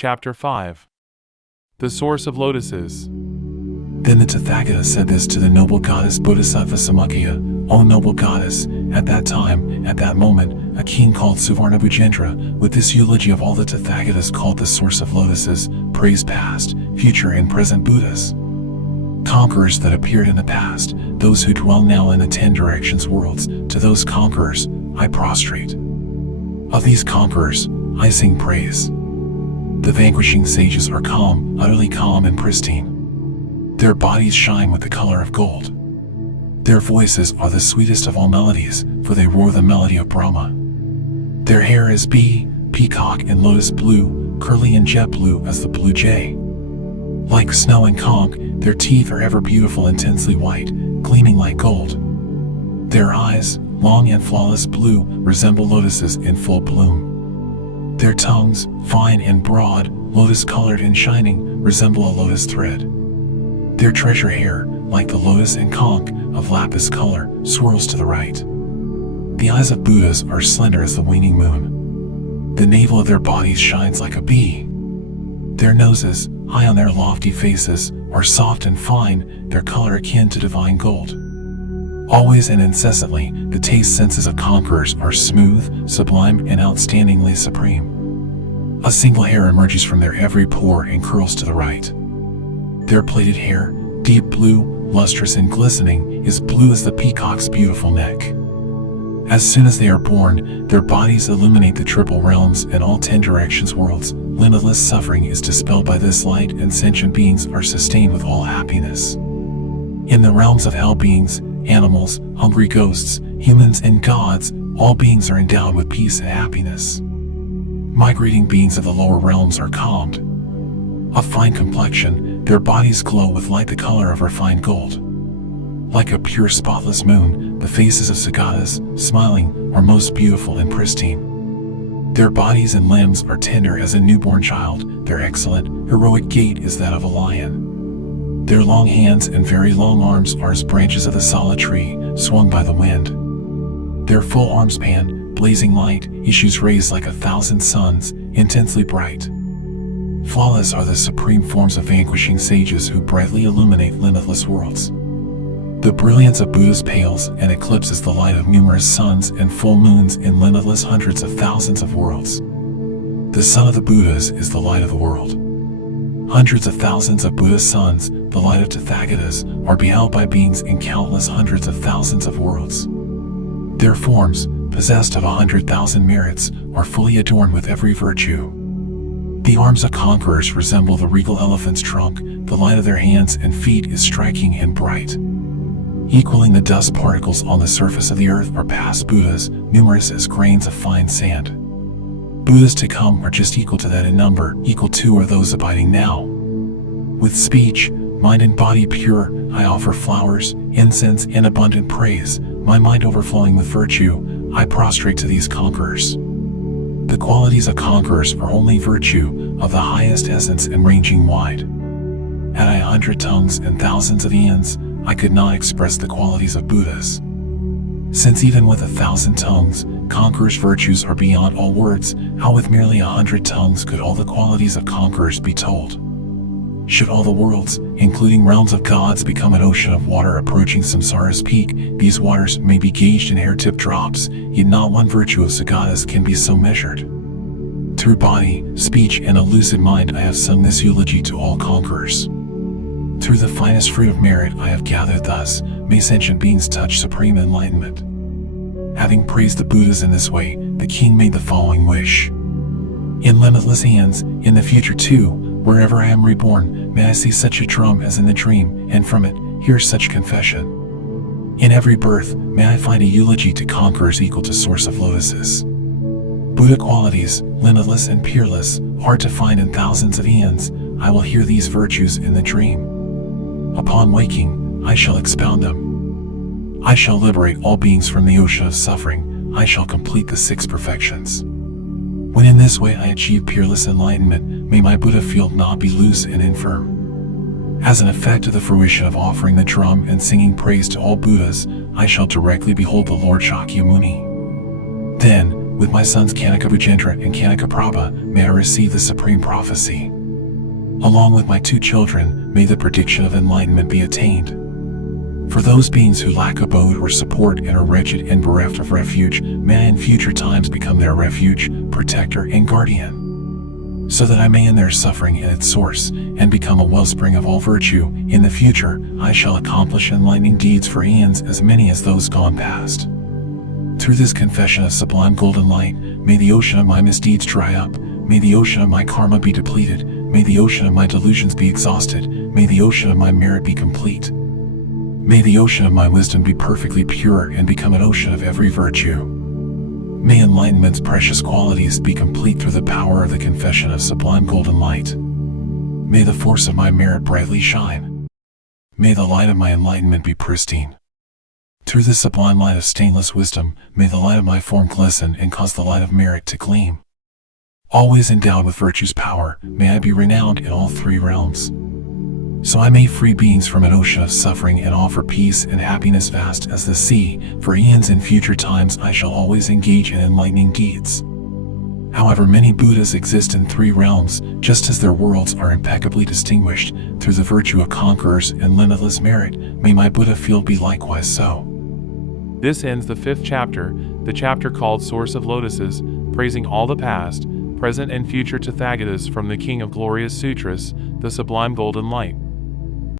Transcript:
Chapter 5. The Source of Lotuses. Then the Tathagata said this to the noble goddess Bodhisattva Samakya, O noble goddess, at that time, at that moment, a king called Suvarnabhujendra, with this eulogy of all the Tathagatas called the Source of Lotuses, praised past, future and present Buddhas. Conquerors that appeared in the past, those who dwell now in the 10 directions worlds, to those conquerors, I prostrate. Of these conquerors, I sing praise. The vanquishing sages are calm, utterly calm and pristine. Their bodies shine with the color of gold. Their voices are the sweetest of all melodies, for they roar the melody of Brahma. Their hair is bee, peacock and lotus blue, curly and jet blue as the blue jay. Like snow and conch, their teeth are ever beautiful, intensely white, gleaming like gold. Their eyes, long and flawless blue, resemble lotuses in full bloom. Their tongues, fine and broad, lotus-colored and shining, resemble a lotus thread. Their treasure hair, like the lotus and conch, of lapis color, swirls to the right. The eyes of Buddhas are slender as the waning moon. The navel of their bodies shines like a bee. Their noses, high on their lofty faces, are soft and fine, their color akin to divine gold. Always and incessantly, the taste senses of conquerors are smooth, sublime, and outstandingly supreme. A single hair emerges from their every pore and curls to the right. Their plaited hair, deep blue, lustrous and glistening, is blue as the peacock's beautiful neck. As soon as they are born, their bodies illuminate the triple realms and all 10 directions worlds. Limitless suffering is dispelled by this light, and sentient beings are sustained with all happiness. In the realms of hell beings, animals, hungry ghosts, humans and gods, all beings are endowed with peace and happiness. Migrating beings of the lower realms are calmed. Of fine complexion, their bodies glow with light the color of refined gold. Like a pure spotless moon, the faces of Sagatas, smiling, are most beautiful and pristine. Their bodies and limbs are tender as a newborn child, their excellent, heroic gait is that of a lion. Their long hands and very long arms are as branches of the solid tree, swung by the wind. Their full arm span, blazing light, issues rays like 1,000 suns, intensely bright. Flawless are the supreme forms of vanquishing sages who brightly illuminate limitless worlds. The brilliance of Buddhas pales and eclipses the light of numerous suns and full moons in limitless hundreds of thousands of worlds. The sun of the Buddhas is the light of the world. Hundreds of thousands of Buddha suns, the light of Tathagatas, are beheld by beings in countless hundreds of thousands of worlds. Their forms, possessed of 100,000 merits, are fully adorned with every virtue. The arms of conquerors resemble the regal elephant's trunk, the light of their hands and feet is striking and bright. Equaling the dust particles on the surface of the earth are past Buddhas, numerous as grains of fine sand. Buddhas to come are just equal to that in number, equal to are those abiding now. With speech, mind and body pure, I offer flowers, incense and abundant praise, my mind overflowing with virtue, I prostrate to these conquerors. The qualities of conquerors are only virtue, of the highest essence and ranging wide. Had I 100 tongues and thousands of eons, I could not express the qualities of Buddhas. Since even with 1,000 tongues, conquerors' virtues are beyond all words, how with merely 100 tongues could all the qualities of conquerors be told? Should all the worlds, including realms of gods, become an ocean of water approaching samsara's peak, these waters may be gauged in hair-tip drops, yet not one virtue of Sagatas can be so measured. Through body, speech, and a lucid mind I have sung this eulogy to all conquerors. Through the finest fruit of merit I have gathered thus, may sentient beings touch supreme enlightenment. Having praised the Buddhas in this way, the king made the following wish. In limitless hands, in the future too, wherever I am reborn, may I see such a drum as in the dream, and from it, hear such confession. In every birth, may I find a eulogy to conquerors equal to Source of Lotuses. Buddha qualities, limitless and peerless, hard to find in thousands of eons, I will hear these virtues in the dream. Upon waking, I shall expound them. I shall liberate all beings from the ocean of suffering, I shall complete the 6 perfections. When in this way I achieve peerless enlightenment, may my Buddha field not be loose and infirm. As an effect of the fruition of offering the drum and singing praise to all Buddhas, I shall directly behold the Lord Shakyamuni. Then, With my sons Kanaka Bujendra and Kanaka Prabha, may I receive the supreme prophecy. Along with my 2 children, may the prediction of enlightenment be attained. For those beings who lack abode or support and are wretched and bereft of refuge, may I in future times become their refuge, protector, and guardian, so that I may end their suffering at its source, and become a wellspring of all virtue. In the future, I shall accomplish enlightening deeds for eons, as many as those gone past. Through this confession of sublime golden light, may the ocean of my misdeeds dry up, may the ocean of my karma be depleted, may the ocean of my delusions be exhausted, may the ocean of my merit be complete. May the ocean of my wisdom be perfectly pure and become an ocean of every virtue. May enlightenment's precious qualities be complete through the power of the confession of sublime golden light. May the force of my merit brightly shine. May the light of my enlightenment be pristine. Through this sublime light of stainless wisdom, may the light of my form glisten and cause the light of merit to gleam. Always endowed with virtue's power, may I be renowned in all 3 realms. So I may free beings from an ocean of suffering and offer peace and happiness vast as the sea. For eons in future times I shall always engage in enlightening deeds. However, many Buddhas exist in 3 realms, just as their worlds are impeccably distinguished through the virtue of conquerors and limitless merit. May my Buddha field be likewise so. This ends the 5th chapter, the chapter called Source of Lotuses, praising all the past, present and future Tathagatas from the King of Glorious Sutras, the Sublime Golden Light.